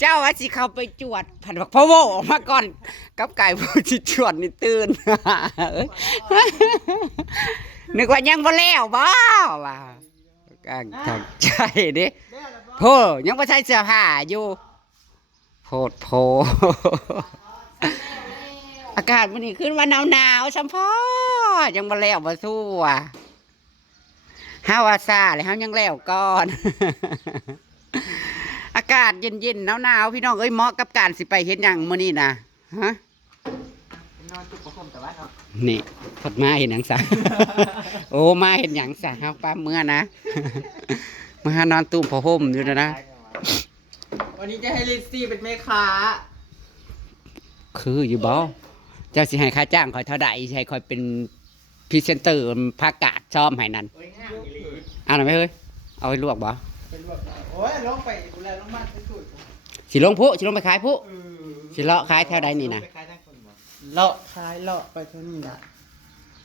เจ้าว่าสิเข้าไปจวดผันบอกพ่อโวออกมาก่อน กับไก่ผู้สิจวดนี่ตื่นเอ้ยนึกว่ายังบ่แล้วบ่ว่ากางทางใจเด้โพยังบ่ใส่เสื้อผ้าอยู่โพดโพอากาศวันนี้ขึ้นว่าหนาวๆสัมพอยังบ่แล้วบ่สู้อะห้าว่าซาเลยห้ายังแล้วก่อนากาศเย็นๆหนาวๆพี่น้องเอ้ยเหมาะกับการสิไปเฮ็ดหยังมื้อนี้นะฮะนอนจุกประคมแต่ว่าเนาะนี่พดมาเห็นหยังซะ โอ้มาเห็นหยังซะเฮาป้าเมื่อนะ มาหานอนตุ้มผ้าห่มอยู่นะนะวันนี้จะให้ลิซซี่เป็นแม่ค้าคืออยู่บ่เจ้าสิให้ค่าจ้างคอยเท่าใดสิให้คอยเป็นพรีเซนเตอร์ภาคกาดชอบให้นั่นโอ้ยง่ายอีหลี เอ่านหน่อยไหมเฮ้ยเอาไปลวกบ่ เป็นรวบโอ้ยลงไปดูแลลงมาที่สุดสิลงผู้สิลงไปขายผู้เออสิเลาะขายแถวใดนี่นะไปขายทางคนบ่เลาะขายเลาะไปเท่านี้ละ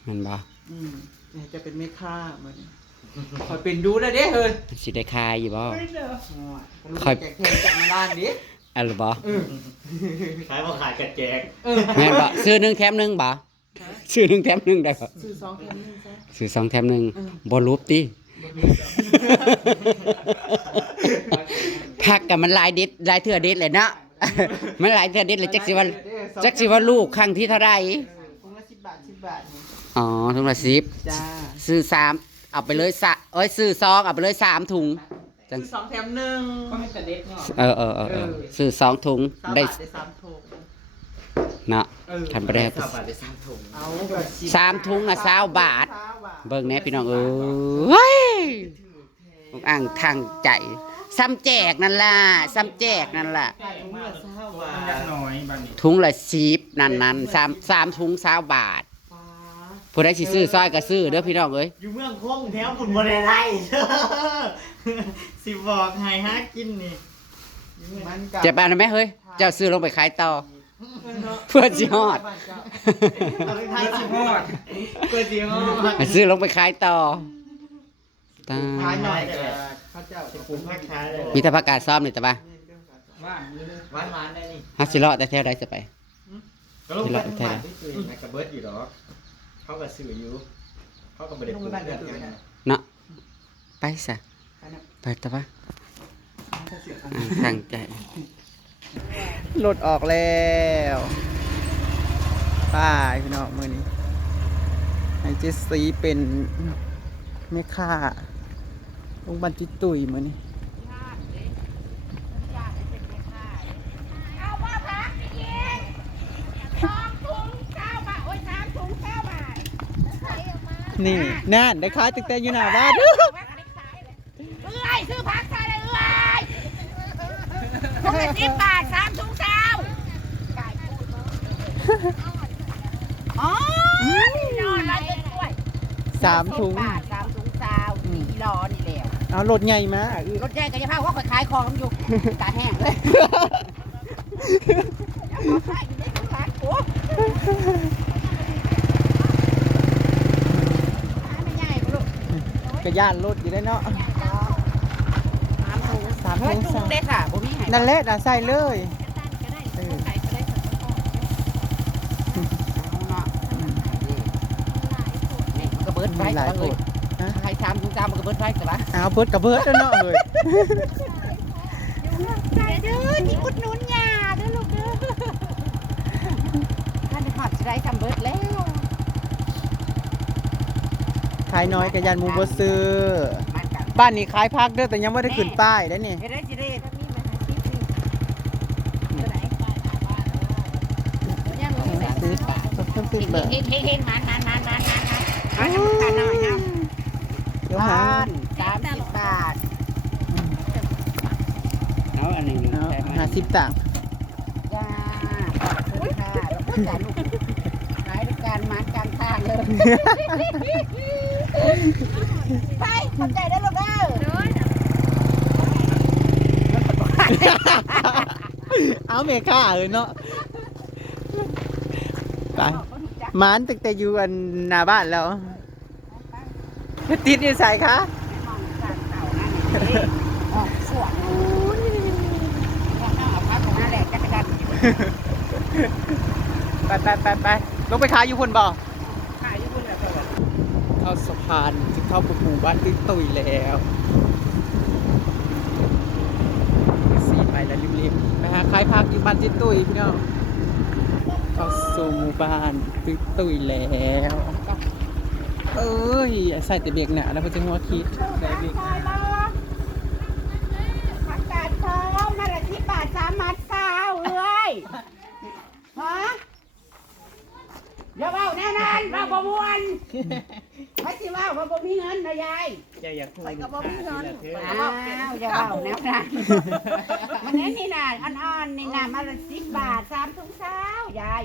มันบ่อืมเนี่ยจะเป็นแม่ค้าเหมือนคอยเป็นดูแล้วเด้เฮ้ยสิได้ขายอยู่บ่คอยแจกแทนจากมาล้านดิอันหรือบ่ขายบ่ขายกระแจกเออแม่นบ่ซื้อหนึ่งแถมหนึ่งบ่ซื้อหนึ่งแถมหนึ่งได้บ่ซื้อสองแถมหนึ่งซะซื้อสองแถมหนึ่งอืมบ่รูปติ พักกับมันหลายเด็ดหลายเทื่อเด็ดเลยเนาะ มันหลายเทื่อเด็ดเลยจักสิว่าจักสิว่าลูกครั้งที่เท่าไหร่เออถุงละสิบบาทสิบบาทนี่อ๋อถุงละสิบจ้าซื้อสามเอาไปเลยสะเอ้ยซื้อซองเอาไปเลยสามถุง จัซื้งอสองแถมหนึ่งก็ไม่แต่เด็ดเนาะเออเออเออเออซื้อสองถุงสามได้ บาทได้สามถุง เนาะเออทำไปได้สามบาทได้สามถุงเอาแบบสิสามถุงอะสาวบาทสามบาท เบิ่งแหน่พี่น้องเอ้ยอ่างทางใจซ้ำแจกนั่นล่ะซ้ำแจกนั่นล่ะถุงละสามบาทยักน้อยบางถุงละสิบนั่นนั่นสามสามถุงสาวบาทฟ้าผู้ใดสิซื้อซอยก็ซื้อเด้อพี่น้องเอ้ยอยู่เมืองคงแถวฝุ่นบ่ได้ไล่สิบอกให้หากินนี่มันกับจะไปอันนั้นไหมเฮ้ยเจ้าซื้อลงไปขายต่อ เพื่อสิฮอดเอาไปขายสิฮอดเปิดสิฮอดให้ซื้อลงไปขายต่อตาขายหน่อยแต่พระเจ้าสิปลูกผักขายเลยมีแต่ผักกาดซ้อมนี่แต่ว่าว่างเลยหวานหวานๆได้นี่ฮักสิเลาะแต่แถวใดจะไปก็ลงไปทุกบาทที่ตื่นนะกับเบิร์ดอยู่หรอเขาก็ซื้ออยู่เขาก็บ่ได้ปลูกเดือนกันนะเนาะไปซะไปแต่ว่าอ่าทางใจ รถออกแล้วป้ายพี่น้องมือนี้ไอเจสซีเป็นแม่ค้าลงบันติตุยมือนี้เอาว่าพักไปยิงสองถุงเก้าบาทโอ้ยสามถุงเก้าบาทใส่ออกมานี่นั่นได้ขายตั้งแต่อยู่หน้าบ้าน แม่ก็ได้ขายเลยเอ้ยซื้อผักใส่เลยเอ้ยถุ งละสิบบาทสามถุงเก้าไก่พูดเนอะอ๋อนอนไรเป็นกล้วยสามถุงสิบบาทสามถุงเก้านี่อีหลอนี่แหละเอารถใหญ่มารถแจ้งกายภาพว่าขายของอยู่ตาแห้งเลยเอาขายอยู่ในตลาดโอ้หาไม่ง่ายบ่ลูก กระย่านรถอยู่ได้เนาะสาม ถุงสามถุงเฮ้ยถุงได้ค่ะบ่มีให้นั่นแหละน่ะใส่เลยเออเอาเนาะนี่มันก็เบิดไฟมีหลายเลโพยดฮะให้สามถุงสามมันก็เบิดไฟแต่ว่าเอาเบิดกับเบิดแล้วเนาะเลยใจเด้อที่อุดหนุนยาเด้อลูกเด้อท่านฮอดสิได้ทำเบิดแล้ว ขายน้อยกระยานหมูบ่ซื้อมากัน บ้านนี้ขายพักเด้อแต่ยังไม่ได้ขึ้นป้ายได้นี่เฮ็ดได้สิได้ซื้อต้องต้องซื้อเบอร์เฮ็ดเฮ็ดเฮ็ดมันมันมันมันมันมันมันทำกันหน่อยนะเดี๋ยวหาบ้านสามสิบบาทเอาอันนี้เอาหาสิบต่างค์จ้าขอบคุณค่ะแล้วก็จ่ายลูกขายด้วยการมันกลางทางเลยไปขอบใจได้อลูก เด้อเอาเมค่าเออเนาะไปหมานตั้งแต่อยู่อันหน้าบ้านแล้วติดอยู่ใส่คะออกสวนนู้นเอาไปไปไปไปไปลงไปขายอยู่คนบ่ขายอยู่พุ่นน่ะเข้าสะพานจะเข้าหมู่บ้านติ๊กตุยแล้วสี ไปแล้วริมๆไปหาขายผักอยู่บ้านติ๊กตุยพี่น้องเข้าสู่หมู่บ้านติ๊กตุยแล้วเอ้ยใส่แต่เบรกหนาแล้วเพิ่นจะหัวคิดได้เบรกหนาผักกาดทองนั่นแหละที่บาทสามมัดเก้าเอ้ยฮะอย่าเว้าแน่นอนเราบ่ม่วน พระสิเว้าว่าบ่มีเงินนะยาย อย่าอยากพูดก็บ่มีเงินอ้าวอย่าเว้าแนวนั้นมันนี้นี่น่ะอ่อนๆนี่น่ะมาละสิบบาทสามถุงเช้ายาย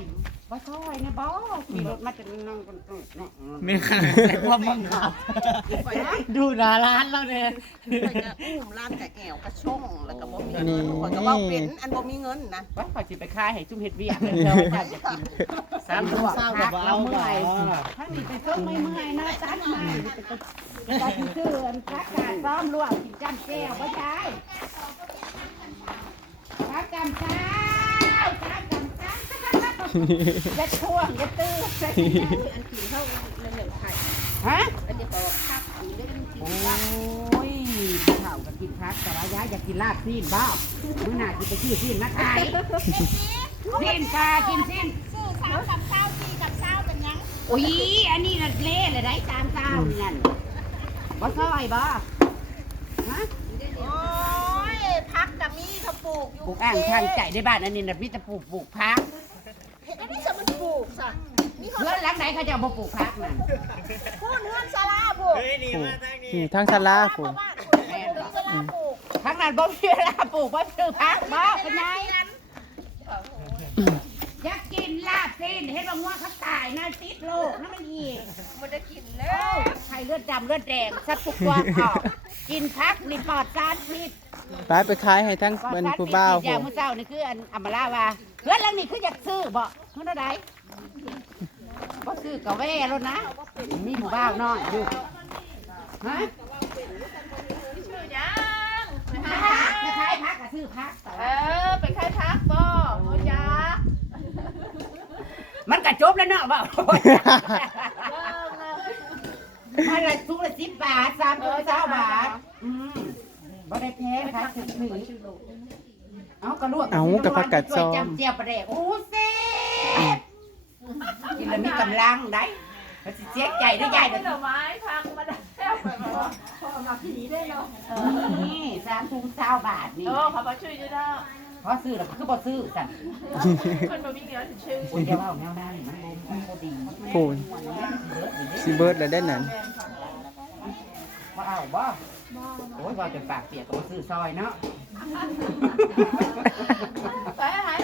บ่ซอยนะบ่ขี่รถมาจะนั่งกันตรงนี้ไม่ขาดแต่ความบังคับดูหน้าร้านแล้วเนี่ยข่อยก็อุ้มร้านแต่แอวกระช่องแล้วก็บ่มีเงินข่อยก็เว้าเป็นอันบ่มีเงินนะว่าข่อยสิไปขายให้จุ่มเฮ็ดเวียกเลยเจ้าจ้าจะกินสามทุ่มเศร้ากับเอาเมื่อยถ้ามีไปส่งไม่เมื่อยนะจัดมาไปตะชื่อนพักการซ้อมลวกกินจำแก้วบ่ยายพักจำเช้าพักจำเช้า จะช่วงจะตื้ออันกินเท่าเรื่องไข่ฮะอันจะบอกพักอีกเรื่องกินโอ้ยข้าวก็กินพักแต่ว่ายายอยากกินลาบซีนบ้ามื้อหน้ากินไปชื่อซีนมาขายซีนกากินซีนซื้อสาวกับเศร้าสี่กับเศร้าเป็นยังโอ้ยอันนี้น่ะเละเลยได้ตามเจ้านี่นั่นบ่ซอยบ่ฮะโอ้ยพักกับมีเขาปลูกอยู่ปลูกอ่างทางใจได้บ้านอันนี้น่ะมีแต่ปลูกปลูกพัก ลูกซะมีคนเพื่อนหลังไหนเขาจะเอาบ่ปลูกพักนั่นพูดเรื่องศาลาปลูกเฮ้ยนี่มาทางนี้นี่ทางสลาคุเพณราะว่าคนเรื่องศาลาปลูกทางนั้นบ่มีเวลาปลูกบ่ซื้อพักบ่เป็นไงอยากกินลาบซีนเห็นว่างัวเขาตายน่าติดโลกนั่นมันอีกมันจะกินแล้เอ้าวไข่เลือดดำเลือดแดงสัตว์ทุกตัวออกกินพักนี่ปลอดสารพิษ ไปไปขายให้ทั้งเป็นผู้บ่าวอผย่างมมื้อเช้านี่คืออันอัมมาลาว่าเพื่อนหลังนี่คืออยากซื้อบ่เมื่อใด บ่ซื้อก็แว่แล้วนะ มีหมู่บ้านน้อยอยู่ฮะชื่อยังพักจะขายพักก็ซื้อพักเออไปขายพักบ่โอ้ยามันก็จบแล้วเนาะบ่มันละทุกละ10บาท3ตัว20บาท อืมบ่ได้แพงพักถึงหนึ่งเอากระลวกเอากับผักกัดซอม จำเจียวปลาแดกโอ้แซ่บ กินแล้วมีกำลังได้เขาสิเสียใจได้ใหญ่เด้อหน่อไม้พักมาได้พอมาผีได้เนาะนี่สามถุงเก้าบาทนี่เออเขามาช่วยอยู่เนาะพอซื้อแล้วคือบ่ซื้อสั่นคนบ่มีเงินชื่อคุณจะว่าแนวนั้นมันบ่มันบ่ดีพูนสิเบิร์ดแล้วได้นั่นว่าเอาบ่โอ้ยว่าจนปากเปียกก็บ่ซื้อซอยเนาะ ไปหาย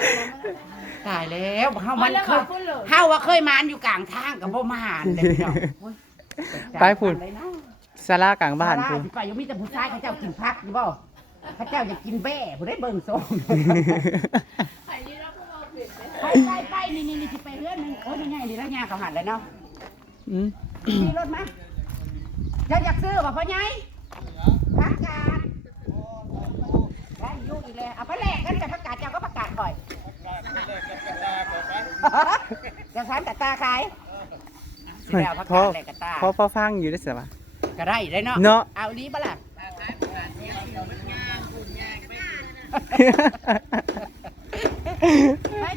ตายแล้วเฮามัมันนแล้วเคขอยพูดเลยเฮาว่าเคยมานอยู่กลางทางก็บ่มานเลยพี่น้องโอ้ยไปพูนเลยนะสลากลางบ้านพูพูนนไปยังมีแต่ผู้ชายเขาเจ้ากินผักอยู่บ่เขาเจ้าอยากกินแบ่ผู้ได้เบิ่งส้มหายดีแล้วพวกเราเปลี่ยนไปไปไปไปนี่นี่นี่สิไปเรือนหนึงโอ้ยนี่ไงนี่แล้วยางเขาหันเลยเนาะอืม มีรถไหมเจ้าอยากซื้อป่ะพ่อใหญ่ผักกาดได้ อยุ่อีกแล้วเอาไปแลกกันกับผักกาดเจ้าก็ผักกาดบ่อยจะทานแต่ตาขายสิแล้วผักพอกาดแลกกับตาพอพอฟังอยู่ได้สิวะก็ได้ได้เนาะเนาะเอาลีบ่ล่ะไป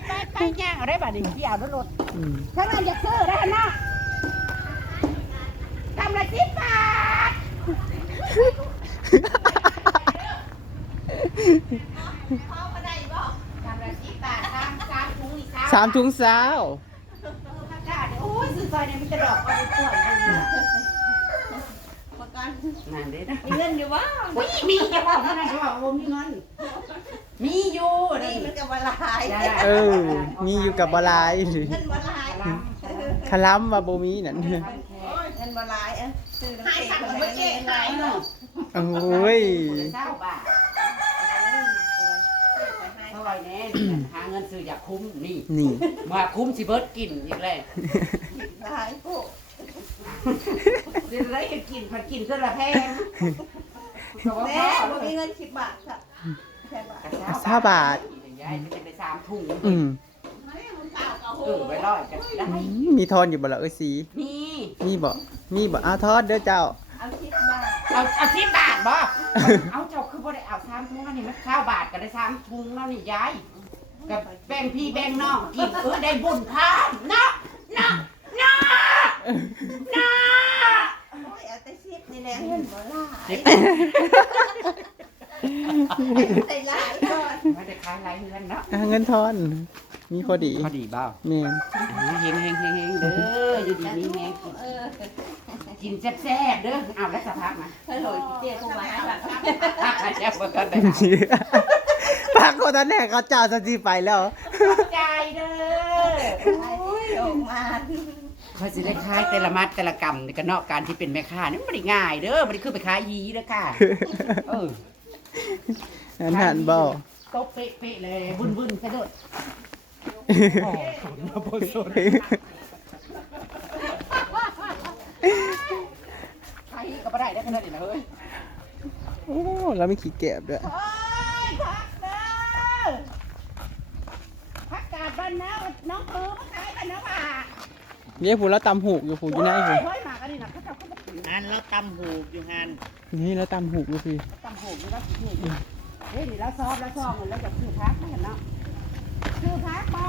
ไปไปย่างเอาได้บ่นี่ที่เอารถรถอืมถ้าเราอยากซื้อได้เนาะทำละสิบบาท ทำละสิบบาทสามสามถุงอีกสามถุงสาวโอ้ยซื้อซอยเนี่ยมีแต่ดอกเอาไปปล่อยเลยประกันนั่นเด้นะมีเงินอยู่ว่าอุ้ยมีจะบอกว่านั่นจะบอกว่ามีเงินมีอยู่นี่นี่มันก็บ่ลายเออ มีอยู่กับบหลายเงินบ่ลายคลัมว่าบ่มีนั่นเงินบ่ลายเอ้ซื้อน้ำเก่งบ่เก่งหายเนาะโอ้ยเศร้าบาท เท่าไหร่แน่หาเงินซื้ออยากคุ้มนี่นี่ มาคุ้มสิเบิร์ดกินอีกแล้วลายพวกเดี๋ยวไรก็กินผัดกินเท่าละแพงแม่บ่มีเงิน10บาทค่ะแค่บาทห้าบาท ยายมันจะไปสามถุงอืมเออไปร้อยกันได้ มีทอนอยู่บ่ล่ะเอ้ยสี นี่ มีบ่ มีบ่อ้าวทอดเด้อเจ้า เอา เอาสิบบาทบ่ เอาเจ้าคือบ่ได้เอาสามถุงอันนี้มันเก้าบาทก็ได้สามถุงแล้วนี่ยายกับแบ่งพี่แบ่งน้องกินเออได้บุญพานเนาะเนาะเนาะเนาะเอาแต่ชิดนี่แหละเงินบ่ล่าใส่ลายก่อนไม่ได้ขายหลายเงินเนาะอะเงินทอน มีพอดีพอดีเปล่าแม่น เฮงเฮงเฮงเฮงเด้ออยู่ดีนี่เฮง เออ กินแซ่บๆเด้อเอาแล้วสภาพมาเฮ้ยโหยเตี้ยกูมาให้แบบแซ่บบ่ทันได้ปากคนนั้นแน่เขาเจ้าจะจีไปแล้วใจเด้อโอ้ยออกมาเขาสิได้ขายแต่ละมัดแต่ละกำนี่ก็เนาะการที่เป็นแม่ค้านี่มันบ่ได้ง่ายเด้อบ่ได้คือไปขายยีเด้อค่ะเอออันหันบ่โต๊ะเป๊ะๆเลยวุ่นๆซะโดดโอ้สนมาบ่สนใครก็บ่ ได้ได้ขนาดนี้นะเฮ้ยโอ้แล้วมีขี้แกบด้วยโอ้ยพักเด้อพักกาดบ้านน้าน้องเออมาขายบ้านน้าว่าเรียกผู้แล้วตำหูกอยู่ผู้อยู่ไหนผู้เฮ้ยหมากันนี่นะเขาเจ้าก็มาถืออันเราตำหูกอยู่หันนี่แล้วตำหูกอยู่พี่ตำโหงนี่แล้วสินี่เฮ้ยนี่แล้วซอบแล้วซองแล้วจะซื้อพักไม่เห็นเนาะซื้อพักบ่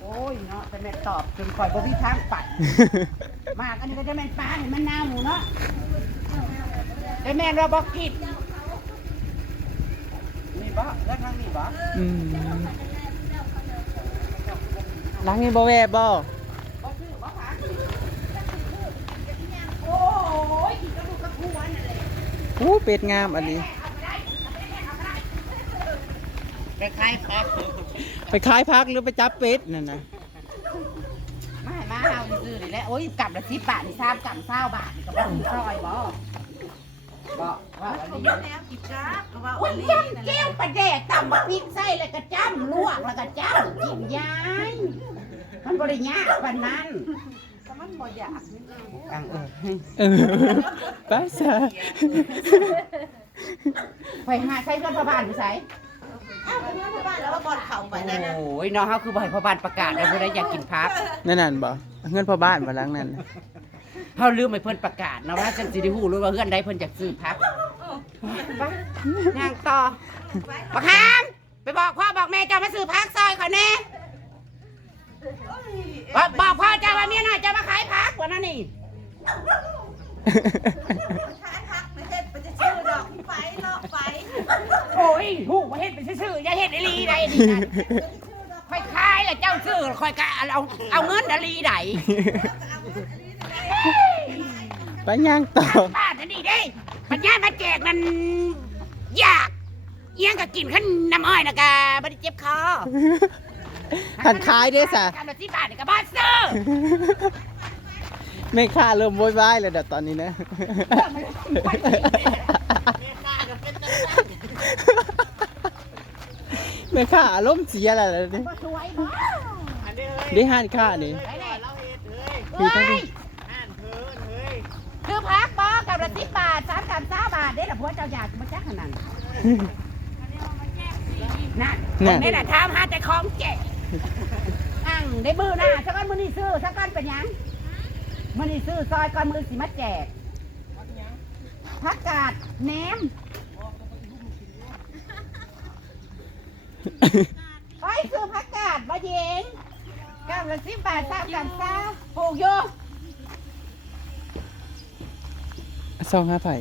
โอ้ยเนาะเป็นแม่ตอบจนคอยบ่มีทางปัด มากอันนี้ก็จะแม่นปลาเห็นมันน้าหมูเนาะแต่แม่นเราบอกผิดมีบ่แล้วทางนี้บ่อืมล้างนี่บ่แวบบ่บ่ซื้อบ่พักโอ้ยกินกระดูกกระพูวันนั่นแหละอู้เป็ดงามอันนี้คล้ายๆครับไปขายพักหรือไปจับเป็ดนั่นน่ะ มาให้าเอาซื้อนี่แหละโอ้ยกลับละสิบบาทนี่สามกลับเศร้าบาทนี่ก็บ่ถึงซอยบ่บ่ว่าอันนี้ แล้วกินจ้าก็ว่าอุ้อัยนนี้จ้ำแก้วประแดกตำบักพริกใส่แล้วก็จ้ำลวกแล้วก็จ้ำกินยายมันบริยากปานนั้นแต่มันบ่อยากนี่อังเออเออไปซะไปหาใช้เพื่อนพ่อบ้านไปใส่ อ้าวเพื่อนบ้านแล้วว่าก่อนเข้าไปนั่นน่ะโอ้ยน้องเขาคือบ่ให้พ่อบ้านประกาศแล้วเพื่อนอยากกินพักนั่นนั่นบ่เงินพ่อบ้านบ่ล้างนั่นน่ะเขาลืมให้เพื่อนประกาศนะว่าจังสิได้ฮู้รู้ว่าเพื่อนใดเพื่อนอยากซื้อพักไปย่างต่อบักฮามไปบอกพ่อบอกแม่เจ้ามาซื้อพักซอยเขาแน่บอกบอกพ่อเจ้าว่าเมียน้อยเจ้ามาขายพักวันนั้นนี่ทานพักไปเฮ็ดไปจะชื่อดอกไปลอกไปโอ้ ยหูมาเฮ็ดเป็นซื่อๆอย่าเฮ็ดไอลีใดดีนั่นค่อยคายแล้วเจ้าซื้อค่อยกะเอาเอาเงินอลีใดไปย่างต่อบ้านนั่นดีเด้ปัญญามาแจกนั่นอยากเอียงก็กินขั้นน้ำอ้อยนะกะบ่ได้เจ็บคอหันขายเด้อสะกำลังที่บ้านนี่ก็บ้านซื้อแม่ค้าเริ่มโวยวายแล้วเดี๋ยวตอนนี้นะ แม่ค้าอารมณ์เสียแล้วล่ะนี่บ่สวยบ่อันนี้เฮ้ยได้ห้านค้านี่ไปแน่เราเฮ็ดเฮ้ยพี่ต้องดูเฮ้ยอ่านเพิ่นเฮ้ยคือพักบ่กับละสิบบาทสามกับสามบาทเด้ล่ะผัวเจ้าอยากมาจักขนาดนั้นนั่นนั่นนี่แหละถามหาแต่ของแจกอังได้มือหน้าสักก้อนมือนี่ซื้อสักก้อนเป็นหยังมือนี่ซื้อซอยก้อนมือสิมาแจกผักกาดแหนม ไปซื้อผักกาดมาเย็นกำละสิบบาทสามกับสามปลูกอยู่ซองห้าไผ่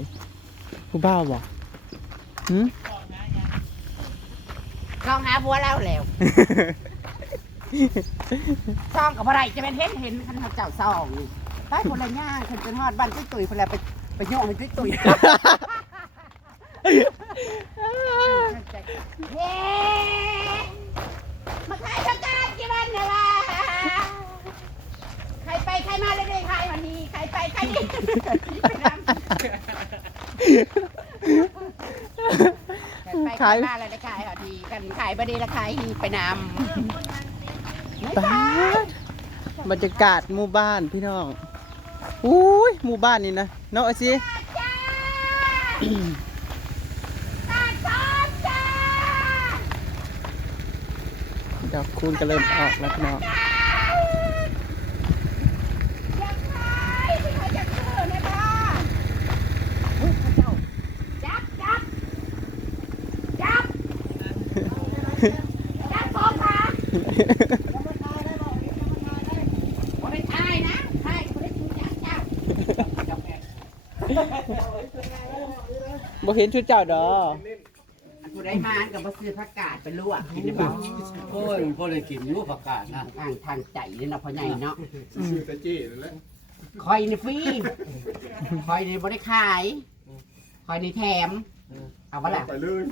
ผู้บ้าวบ่หืมลองหาบัวแล้วแล้วซองกับอะไรจะเป็นเห็นเห็นขันเขาเจ้าซองนี่ไปคนละย่างคนจะทอดบ้านตุ้ยตุ้ยคนละไปไปโยกให้ตุ้ยตุ้ย เย้มาขายสกาดกี่วันนี่ยล่ะใครไปใครมาเลยเลยใครวันนี้ใครไปใครนี่ไปนำใครไปใครมาเลยได้ขายเหรอดีกันขายบดีละขายฮีไปนำตาดบรรยากาศหมู่บ้านพี่น้องอุ้ยหมู่บ้านนี่นะเนาะไอ้สิ คูณก็เริ่มออกแล้วพี่น้องอยากขายพี่เขาอยากซื้อในบ้านอุ้ยพระเจ้าจับจับจับจับสองขาบ่ได้ทายนะทายบ่ได้ถูกจับจับบ่เห็นชุดเจ้าดอกผู้ได้มากับมาซื้อผักกาด ไปลวกกินได้บ่โอ้ยพ่อเลยกินอยู่ผักกาดนะอ่างทางใจเลยเนาะพ่อใหญ่เนาะชื่อตะจี้นั่นแหละคอยนี่ฟรีคอยนี่บ่ได้ขายคอยนี่แถม เอาบ่ล่ะไปเลย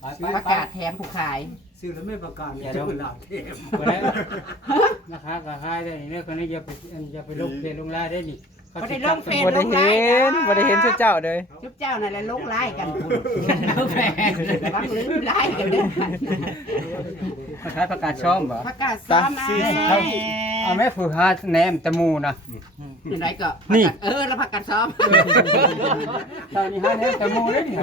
ไปไปผักไปกาดแถมผู้ขายซื้อแล้วไม่ประกันอย่าเพิ่งหลับเทมบ่ได้ราคาก็ขายได้นี่เด้อคนนี้อย่าไปอย่าไปลงเพจลงไลน์ได้นี่ บ่ได้ลงเฟซบ่ลได้งไลเห็น์นนะบ่ได้เห็นชุดเจ้าเลยจุ๊บเจ้านั่นแหละลงไลน์กันคุณเอาแพงบางลืมไลน์กันเด้อมาขายประกาศช่อมบ่ผักกาดซ้อมมาเอาแม่ผู้หาแหนมตะมูนะอยู่ไหนก็นี่ เออแล้วผักกาดซ้อมตอนนี้หาแหนมตะมูได้นี่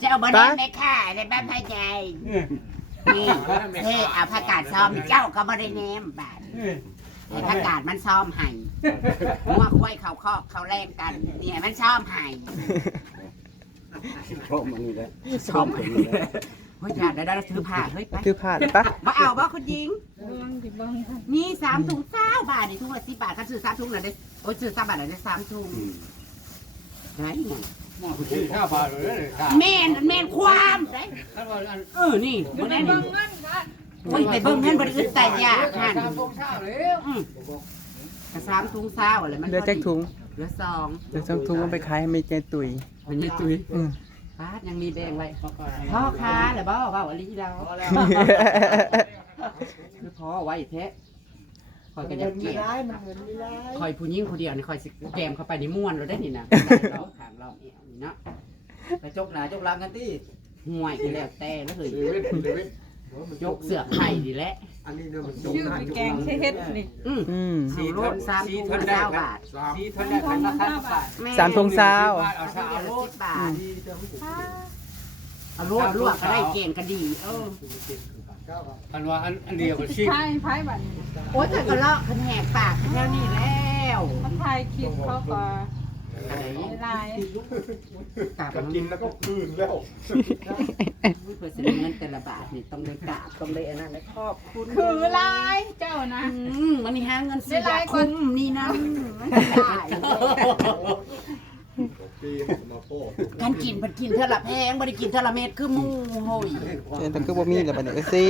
เจ้าบ่ได้แม่ค่ะในบ้านพายใจนี่เฮ้เอาผักกาดซ้อมเจ้าก็บ่ได้แนมบาด ให้ผักกาดมันซ้อมให้งัวควายเขาคอกเขาแลกกันนี่ให้มันซ้อมให้ชอบมันนี่แหละซ้อมให้เฮ้ยอย่าได้ได้ถือผ้าเฮ้ยไปคือผ่านปะมาเอาบ่คุณหญิง นี่สามถุงเก้าบาทนี่ถุงละสิบบาทก็ซื้อสามถุงน่ะได้โอ้ยซื้อสามบาทน่ะได้สามถุงไหนเนี่ยหม้อคุณซื้อข้าวบาทเลยค่ะแม่นแม่นความได้ท่านว่าอันเออนี่บ่ได้นี่โอ้ยไปเบิ่งเงินบ่ได้อึดแต่ยากหั่นสามโมงเช้าเลยอืมกระสามถุงเศร้าอะไรมันเหลือจักถุงเหลือสองเดี๋ยวจังถุงเอาไปขายให้แม่ใจตุ๋ยมันยังตุยอืมพาดยังมีแบงไว้พ่อค้าเหรือบ่ว่าอลีเราคือพ่อไว้แท้คอยก็จะเก็บคอยผู้หญิงคนเดียวนี่คอยสิแกมเข้าไปในม่วนเราได้นี่นะเราขางเราเอวนี่เนาะไปจกหนาจกหลังกันที่ห่วยอีแล้วแต่แล้วเฮ้ยเดวิดเดวิด ยกเสือกไข่ดีแหละอันนี้เนี่ยมันจงชื่อไปแกงใช้เฮ็ดนี่อืมอืม เอาโลดสามถุงละเก้าบาทสามที่ท่านได้เป็นราคาบาทแสามถุงซาวเอาถุซะงเอาเดียวโลละดสิบบาทเอาลวกลวกก็ได้เก่งก็ดี เอออันว่าอันอันเดียวกับชิไทยไทยบัดนี้โอ๊ยเธอก็เลาะคันแหกปากคันแถวนี้แล้วมันไทยคลิปเขาก็อะไรห ลายกราบกัมันกินแล้วก็คืนแล้วเพื่อเสียเงินแต่ละบาทนี่ต้องได้กราบต้องได้อันนั้นได้ขอบคุณคือหลายเจ้านะอืมมันนี่หาเงินซื้อยาคุ้มนี่นะมันก็ได้ปีมาโป้การกินมันกินเท่าละแพงบ่ได้กินเท่าละเม็ดคือหมูโหยเอ็นแต่คือบ่มีแล้วบัดนี้เอ้ยสิ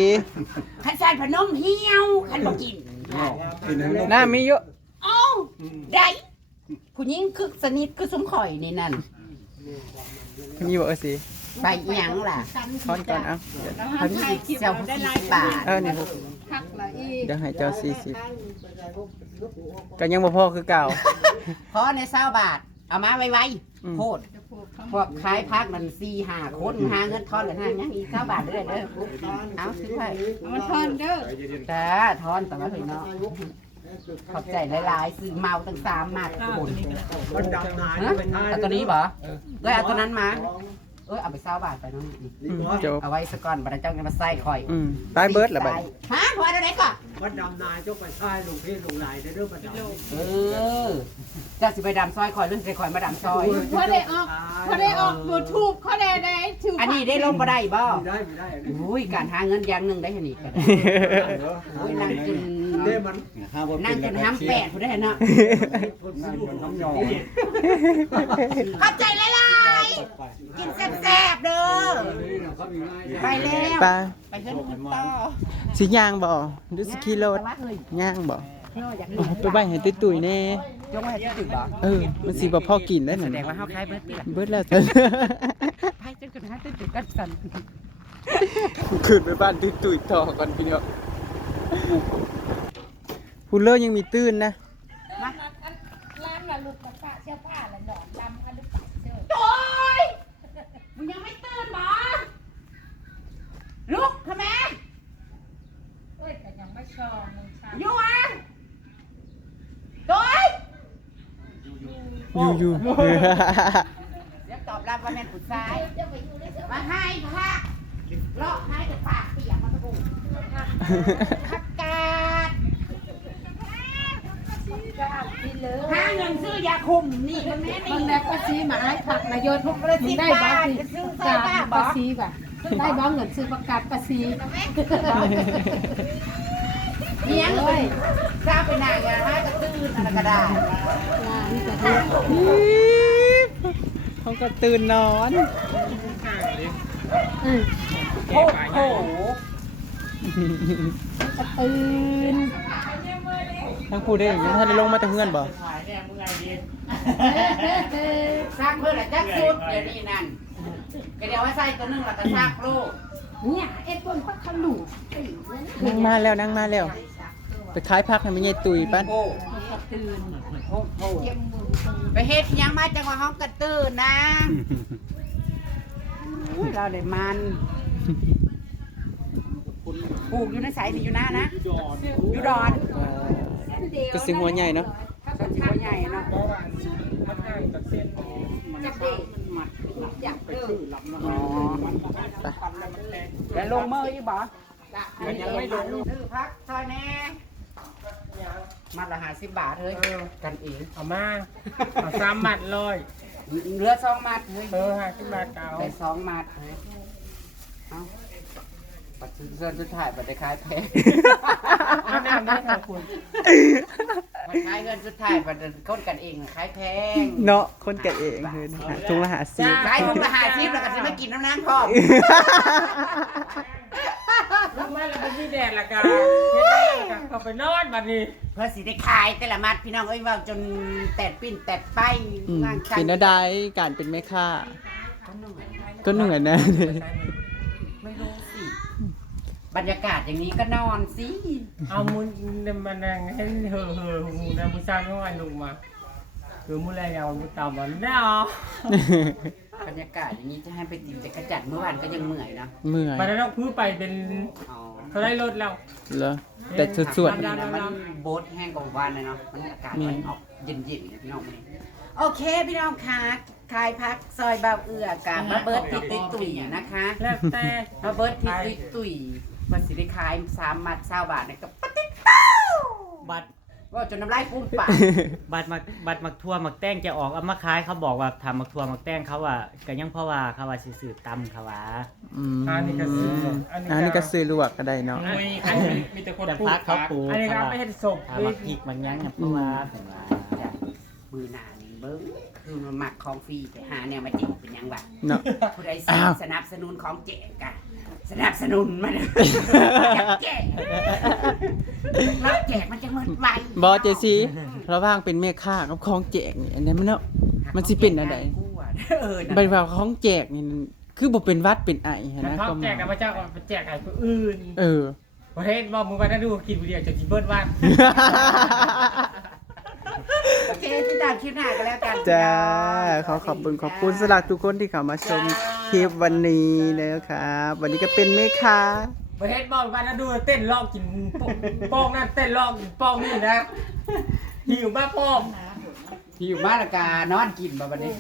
ขันซานพนมเหี่ยวขันบ่กินหน้ามีเยอะเอ้าได้ ผู้หญิงคือสนิทคือสมข่อยนี่นั่น มีบ่เอ้ยสิไปอีหยังล่ะ ทอนก่อนเอ้าเดี๋ยวแล้วเขาไทที่ยคลิปเจ้าเราผู้ได้สี่หลาสิยบบาทเออนี่คักละอีกเดี๋ยวให้เจ้า40ก็ยังบ่พอคือเก่าเพราะในเศร้าบาท เอามาไวอืม ๆโพดจะพูดคำพวกขายพักมันสี่ห้าคนหาเงินทอนเหลือห้ายังอีกเก้าบาทเด้อเด้อเอาซื้อไปเอามันทอนเด้อใจเย็นจ้าทอนแต่ว่าเฮ้ยเนาะ ขอบใจหลายๆซื้อเมาตั้งสามมากคนมันดำนายฮะเอาตัวนี้บ่เอ้ยเอาตัวนั้นมาเอ้ยเอาไปเศร้าบาทไปน้องนี่อืมจบเอาไว้สักก่อนบัดนั้นเจ้าจะมาใส่ข่อยอืมตายเบิดแล้วบัดนี้ฮะพอได้ไหนก่อนมันดำนายจกไปใต้ลงเพศลงลายในเรื่องมันดำเออเจ้าสิไปดำซอยข่อยหรือสิข่อยมาดำซอยเขาได้ออกเขาได้ออกยูทูบเขาได้ได้ถืออันนี้ได้ลงมาได้บ่ไม่ได้ไม่ได้อุ้ยการหาเงินอย่างหนึ่งได้ขนาดนี้ก็ได้อุ้ยนั่งกิน เด้มันนั่งกินห้ำแปดผู้ได้เนาะคนที่อยู่น้ำยองขอบใจหลายๆกินแซ่บๆเด้อเขามีง่ายไปแล้วไปไปขึ้นรถต่อสิย่างบ่หรือสิขี่รถแต่ว่าเอ้ยย่างบ่เนาะอยากเอาไปไว้ให้ตุ้ยๆแน่จงไว้ให้ถึงบ่เออมันสิบ่พอกินได้แสนั่นดงว่าเฮาคล้ายเบิดนี่ล่ะเบิดแล้วไปจนกระทั่งตื่นตื่นกันสั่นขึ้นไปบ้านตุ้ยๆต่อก่อนพี่น้อง พูลเลอร์ยังมีตื้นนะร้านละลูกกระปะเสื้อผ้าละดอกดำอันลูกปะเสื้อโอ้ยมึงยังไม่ตื่นบ่ลุกทำไมเอ้ยแต่ยังไม่ชอบมึงชาอยู่อะโดยอยู่อยู่เดี๋ยวตอบรับว่าแม่นผู้ชายมาให้พระเลาะให้กับผักกาด ที่เลย หาเงินซื้อยาคุมนี่มันแม่มันนี่แบบภาษีหมาให้ผักนายโยนพวกประสิได้บ้างสิการภาษีบ่ะได้บ้างเงินซื้อประกาศภาษีเลี้ยงเลยทราบไปหน้างานให้กระตื้นอะไรก็ได้นี่ก็คือเขาก็ตื่นนอนอืมโอ้โหก็ตื่น ทั้งผู้ได้ยังท่านได้ลงมาจากเพื่อนบ่สร้างเพื่อนจักสุดเดี๋ยวนี้นั่นก็เดี๋ยวว่าใส่ตัวหนึงแล้วก็ซักลูกเนี่ยเอ็ดบนพักขลุกนั่งมาแล้วนั่งมาแล้วไปขายผักให้แม่ยายตุยปั้นโอ้ก็ตื่นโอ้โหไปเฮ็ดหยังมาจังหวะห้องกระตื้นนะอุ้ยเราได้มันปลูกอยู่ในสายนี่อยู่หน้านะ อยู่ดอน ก็สิหัวใหญ่เนาะ ก็สิบ่ใหญ่เนาะจับเด็กอยากเด้ออ๋อแล้วลงมืออยู่บ่ยังไม่ลงซื้อพักซอยแน่มัดละห้าสิบบาทเฮ้ยกันเองเอามาเอาสามมัดเลยเหลือสองมัดเฮ้ยเออห้าสิบบาทเก่าได้สองมัดเฮ้ยเอา ปัดซื้อเสื้อสุดท้ายปัดได้ขายแพงเอาแนวนี้ค่ะคุณปัดขายเงินสุดท้ายปัดคนกันเองน่ะขายแพงเนาะคนกันเองเฮ้ยนะคะถุงละหาสิบขายถุงละห้าสิบแล้วก็จะมากินน้ำน้ำพร้อมลูกมาแล้วก็มีแดดละกันเฮ็ดได้ละกันเขาไปนอนบัดนี้ เพื่อสิได้ขายแต่ละมัดพี่น้องเอ้ยเว่าจนแตดปิ้นแตดไปอืมงานช่างเป็นอะไรการเป็นแม่ค้าก็เหนื่อยก็เหนื่อยนะไม่รู้สิ บรรยากาศอย่างนี้ก็นอนสิเอามุนมันนั่งเห็นเห่อเห่อหูนะผู้ชายน้อยลงมาคือมุแลยาวมุตามมันได้เอาบรรยากาศอย่างนี้จะให้ไปติดแต่กระจัดเมื่อวานก็ยังเมื่อยนะเมื่อยมันต้องพื้นไปเป็นอ๋อเขาได้รถแล้วเหรอแต่สวดมันมันโบ๊ทแห้งกว่าวันเลยเนาะมันอากาศมันออกเย็นๆพี่น้องนี่โอเคพี่น้องคะคลายพักซอยบาวเอือกามาเบิร์ดติดตุยตุยๆนะคะแล้วแต่มาเบิร์ดติดตุยตุยๆ มันสิได้ขายสามมัดเศร้าบาทเนี่ยก็ปะติ๊กเป้าบัตรว่าจนน้ำลายฟูมปากบัตรมักบัตรมักทั่วมักแต้งจะออกเอามาขายเขาบอกว่าทำมักทั่วมักแต้งเขาว่าก็ยังเพราะว่าเขาว่าสิสืบตำเขาว่า อืมอันนี้ก็ซื้ออันอันนี้ก็ซื้อลวกก็ได้เนาะอันนี้อันนี้มีแต่คนแต่ปลูพักกเขาปลูก อันนี้ก็เขาไม่ว่าเห็นศพถ้ามักพริกมันยังเพราะว่าเพิ่นว่าจ้ะมือหนานี่เบิ้งคือมันหมักของฟรีไปหาเนี่ยมาแจกเป็นหยังวะเนาะผู้ใดอ้าวสนับสนุนของแจกอะ สนับสนุนมันแจกรับแจกมันจะเหมือนไวบอเจซีระหว่างเป็นแม่ค้ากับของแจกนี่อันนี้มันเนาะ มันสิเป็นอันใดเออใบว่าของแจกนี่คือบ่เป็นหวัดเป็นไอหั้นแต่นะเขาก็แจมากกับพระเจ้าก็ไปแจกให้ผู้อื่นเออ ประเทศบอกมึงไปนั่งดูกินผู้เดียวจนจิเบิร์ดว่า โอเคที่ตามคลิปหน้าก็แล้วกันจ้าขอขอบคุณขอบคุณสำหรับทุกคนที่เข้ามาชมคลิปวันนี้นะครับ วันนี้ก็เป็นแม่ค้าประเทศบอกไปนั่งดูเต้นลอกกินโป้องนั่นเต้นลอกกินโป้องนี่นะหิวมากพ่อมที่อยู่บ้านละกานอนกินมาบัดนี้